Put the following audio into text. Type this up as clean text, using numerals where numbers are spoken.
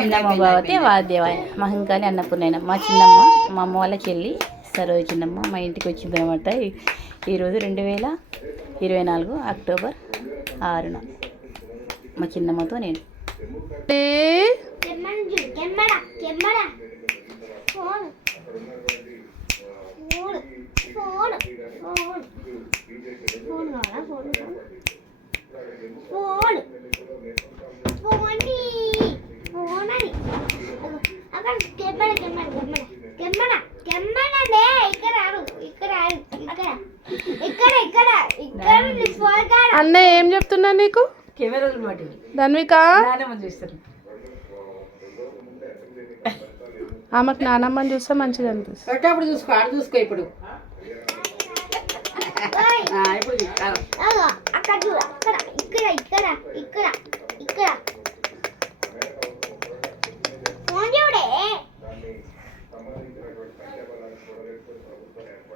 ఓం నమో భగవతే వాద్యవాయ మహంకాళి అన్నపూర్ణైన మా చిన్నమ్మ మా అమ్మ వాళ్ళ చెల్లి సరోజ చిన్నమ్మ మా ఇంటికి వచ్చిందనమాట. ఈరోజు 2024 అక్టోబర్ 6న మా చిన్నమ్మతో నేను అన్న ఏం చెప్తున్నా నీకు ధన్విక ఆమెకు నానమ్మని చూస్తే మంచిగా అనిపిస్తుంది. అప్పుడు చూసుకో ఆడ చూసుకో ఇప్పుడు